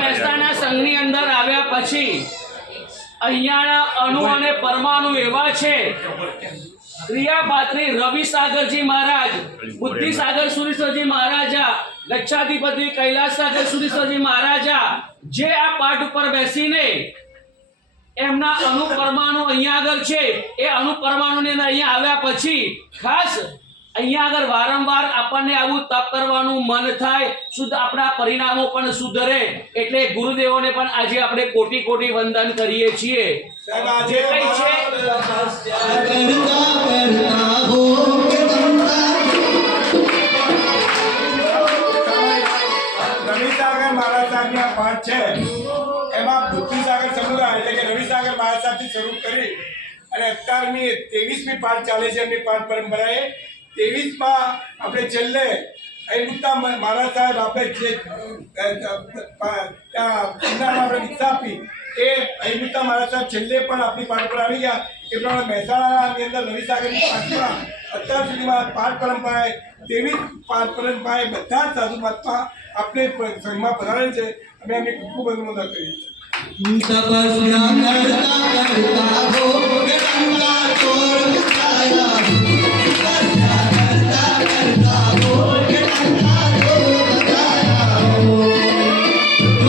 મહેસાણા સંઘની અંદર આવ્યા પછી અહીંયાના અણુ અને પરમાણુ એવા છે. ક્રિયાપાત્રી રવિ સાગરજી મહારાજ બુદ્ધિ સાગર સુરેશ્વરજી મહારાજા, લક્ષાધિપતિ કૈલાસ સાગર સુરેશ્વરજી મહારાજા જે આ પાઠ ઉપર બેસીને એમના અણુ પરમાણુ અહીંયા આગળ છે, એ અણુ પરમાણુની અહીંયા આવ્યા પછી ખાસ અહીંયા આગળ વારંવાર આપણને આવું તપ કરવાનું મન થાય શુદ્ધ આપણા પરિણામો પણ સુધરે. એટલે ગુરુદેવોને પણ આજે આપણે કોટી કોટી વંદન કરીએ છીએ. જે કઈ છે પાઠ છે એમાં બુદ્ધિસાગર સમુદાય એટલે કે રવિસાગર મહારાજ સાહેબથી શરૂ કરી અને અત્યારની ત્રેવીસમી પાઠ ચાલે છે એમની પાઠ પરંપરાએ. ત્રેવીસમાં આપણે છેલ્લે અહિંસા મહારાજ સાહેબ આપણે જે ત્યાં આપણે દીક્ષા આપી, એ અહિંસા મહારાજ સાહેબ છેલ્લે પણ આપણી પાઠ પર આવી ગયા. એ પ્રમાણે મહેસાણાની અંદર રવિસાગરની પાઠમાં અત્યાર સુધીમાં પાઠ પરંપરાએ તેવી પાઠ પરંપરાએ બધા જ સાધુ મહાત્મા આપણે સંઘમાં પધારેલ છે. અમે એમની ખૂબ ખૂબ અનુમોદન કરીએ છીએ.